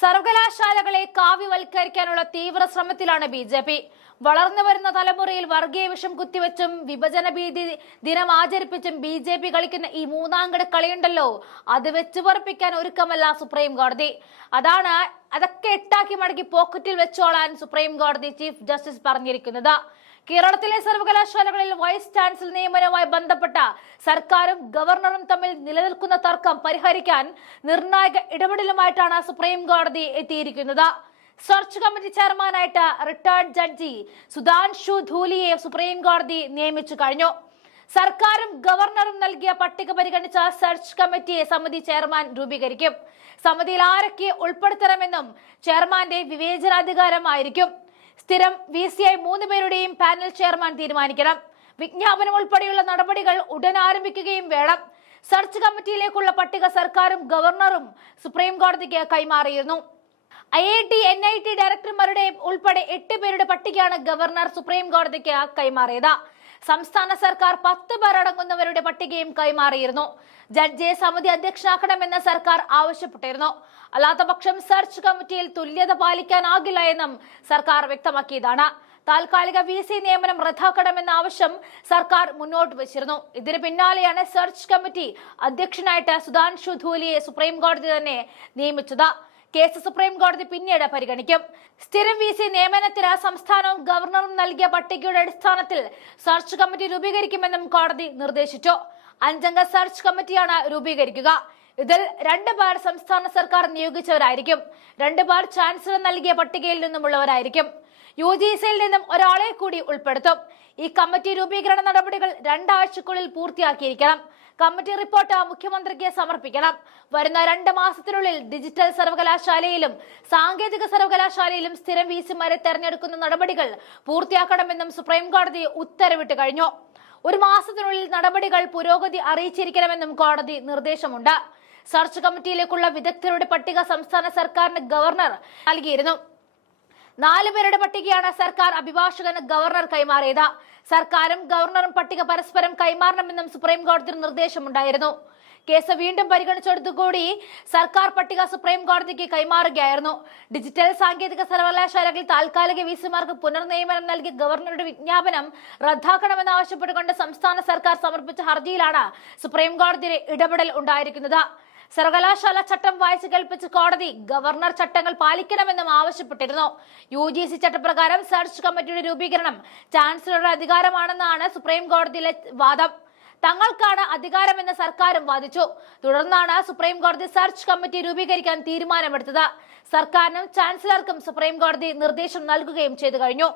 സർവകലാശാലകളെ കാവ്യവൽക്കരിക്കാനുള്ള തീവ്ര ശ്രമത്തിലാണ് ബി.ജെ.പി. വളർന്നു വരുന്ന തലമുറയിൽ വർഗീയ വിഷം കുത്തിവെച്ചും വിഭജന ഭീതി ദിനം ആചരിപ്പിച്ചും ബി.ജെ.പി. കളിക്കുന്ന ഈ മൂന്നാംകട കളിയുണ്ടല്ലോ, അത് വെച്ചുപറപ്പിക്കാൻ ഒരുക്കമല്ല സുപ്രീം കോടതി. അതൊക്കെ എട്ടാക്കി മടക്കി പോക്കറ്റിൽ വെച്ചോളാൻ സുപ്രീം കോടതി ചീഫ് ജസ്റ്റിസ് പറഞ്ഞിരിക്കുന്നത്. കേരളത്തിലെ സർവകലാശാലകളിൽ വൈസ് ചാൻസലർ നിയമനവുമായി ബന്ധപ്പെട്ട സർക്കാരും ഗവർണറും തമ്മിൽ നിലനിൽക്കുന്ന തർക്കം പരിഹരിക്കാൻ നിർണായക ഇടപെടലുമായിട്ടാണ് സുപ്രീം കോടതി എത്തിയിരിക്കുന്നത്. സെർച്ച് കമ്മിറ്റി ചെയർമാനായിട്ട് റിട്ടയർഡ് ജഡ്ജി സുധാൻഷു ധൂലിയെ സുപ്രീം കോടതി നിയമിച്ചു കഴിഞ്ഞു. സർക്കാരും ഗവർണറും നൽകിയ പട്ടിക പരിഗണിച്ച സെർച്ച് കമ്മിറ്റിയെ സമിതി ചെയർമാൻ രൂപീകരിക്കും. സമിതിയിൽ ആരൊക്കെ ഉൾപ്പെടുത്തണമെന്നും ചെയർമാന്റെ വിവേചനാധികാരമായിരിക്കും. സ്ഥിരം VCI 3 പേരുടെയും പാനൽ ചെയർമാൻ തീരുമാനിക്കണം. വിജ്ഞാപനം ഉൾപ്പെടെയുള്ള നടപടികൾ ഉടൻ ആരംഭിക്കുകയും വേണം. സെർച്ച് കമ്മിറ്റിയിലേക്കുള്ള പട്ടിക സർക്കാരും ഗവർണറും സുപ്രീം കോടതിക്ക് കൈമാറിയിരുന്നു. IIT NIT ഡയറക്ടർമാരുടെ ഉൾപ്പെടെ 8 പേരുടെ പട്ടികയാണ് ഗവർണർ സുപ്രീം കോടതിക്ക് കൈമാറിയത്. സംസ്ഥാന സർക്കാർ 10 പേർ അടങ്ങുന്നവരുടെ പട്ടികയും കൈമാറിയിരുന്നു. ജഡ്ജിയെ സമിതി അധ്യക്ഷനാക്കണമെന്ന് സർക്കാർ ആവശ്യപ്പെട്ടിരുന്നു. അല്ലാത്തപക്ഷം സെർച്ച് കമ്മിറ്റിയിൽ തുല്യത പാലിക്കാനാകില്ല എന്നും സർക്കാർ വ്യക്തമാക്കിയതാണ്. താൽക്കാലിക VC നിയമനം റദ്ദാക്കണമെന്ന ആവശ്യം സർക്കാർ മുന്നോട്ട് വെച്ചിരുന്നു. ഇതിന് പിന്നാലെയാണ് സെർച്ച് കമ്മിറ്റി അധ്യക്ഷനായിട്ട് സുധാൻഷു ധൂലിയെ സുപ്രീം കോടതി തന്നെ നിയമിച്ചത്. കേസ് സുപ്രീം കോടതി പിന്നീട് പരിഗണിക്കും. സ്ഥിരം VC നിയമനത്തിന് സംസ്ഥാനവും ഗവർണറും നൽകിയ പട്ടികയുടെ അടിസ്ഥാനത്തിൽ സെർച്ച് കമ്മിറ്റി രൂപീകരിക്കുമെന്നും കോടതി നിർദ്ദേശിച്ചു. 5 അംഗ സെർച്ച് കമ്മിറ്റിയാണ് രൂപീകരിക്കുക. ഇതിൽ 2 പേർ സംസ്ഥാന സർക്കാർ നിയോഗിച്ചവരായിരിക്കും. 2 പേർ ചാൻസലർ നൽകിയ പട്ടികയിൽ നിന്നുമുള്ളവരായിരിക്കും. UGCയിൽ നിന്നും ഒരാളെ കൂടി ഉൾപ്പെടുത്തും. ഈ കമ്മിറ്റി രൂപീകരണ നടപടികൾ 2 ആഴ്ചക്കുള്ളിൽ പൂർത്തിയാക്കിയിരിക്കണം. കമ്മിറ്റി റിപ്പോർട്ട് മുഖ്യമന്ത്രിക്ക് സമർപ്പിക്കണം. വരുന്ന 2 മാസത്തിനുള്ളിൽ ഡിജിറ്റൽ സർവകലാശാലയിലും സാങ്കേതിക സർവകലാശാലയിലും സ്ഥിരം VCമാരെ തെരഞ്ഞെടുക്കുന്ന നടപടികൾ പൂർത്തിയാക്കണമെന്നും സുപ്രീം കോടതി ഉത്തരവിട്ട് കഴിഞ്ഞു. 1 മാസത്തിനുള്ളിൽ നടപടികൾ പുരോഗതി അറിയിച്ചിരിക്കണമെന്നും കോടതി നിർദ്ദേശമുണ്ട്. സെർച്ച് കമ്മിറ്റിയിലേക്കുള്ള വിദഗ്ധരുടെ പട്ടിക സംസ്ഥാന സർക്കാരിന് ഗവർണർ നൽകിയിരുന്നു. 4 പേരുടെ പട്ടികയാണ് സർക്കാർ അഭിഭാഷകന് ഗവർണർ കൈമാറിയത്. സർക്കാരും ഗവർണറും പട്ടിക പരസ്പരം കൈമാറണമെന്നും സുപ്രീം കോടതി നിർദ്ദേശമുണ്ടായിരുന്നു. കേസ് വീണ്ടും പരിഗണിച്ചെടുത്തുകൂടി സർക്കാർ പട്ടിക സുപ്രീം കോടതിക്ക് കൈമാറുകയായിരുന്നു. ഡിജിറ്റൽ സാങ്കേതിക സർവകലാശാലകളിൽ താൽക്കാലിക VCമാർക്ക് പുനർനിയമനം നൽകി ഗവർണറുടെ വിജ്ഞാപനം റദ്ദാക്കണമെന്നാവശ്യപ്പെട്ടുകൊണ്ട് സംസ്ഥാന സർക്കാർ സമർപ്പിച്ച ഹർജിയിലാണ് സുപ്രീം കോടതിയുടെ ഇടപെടൽ ഉണ്ടായിരിക്കുന്നത്. സർവകലാശാല ചട്ടം വായിച്ചു കേൾപ്പിച്ച് കോടതി ഗവർണർ ചട്ടങ്ങൾ പാലിക്കണമെന്നും ആവശ്യപ്പെട്ടിരുന്നു. UGC ചട്ടപ്രകാരം സെർച്ച് കമ്മിറ്റിയുടെ രൂപീകരണം ചാൻസലറുടെ അധികാരമാണെന്നാണ് സുപ്രീം കോടതിയിലെ വാദം. തങ്ങൾക്കാണ് അധികാരമെന്ന് സർക്കാരും വാദിച്ചു. തുടർന്നാണ് സുപ്രീം കോടതി സെർച്ച് കമ്മിറ്റി രൂപീകരിക്കാൻ തീരുമാനമെടുത്തത്. സർക്കാരിനും ചാൻസലർക്കും സുപ്രീം കോടതി നിർദ്ദേശം നൽകുകയും ചെയ്തു കഴിഞ്ഞു.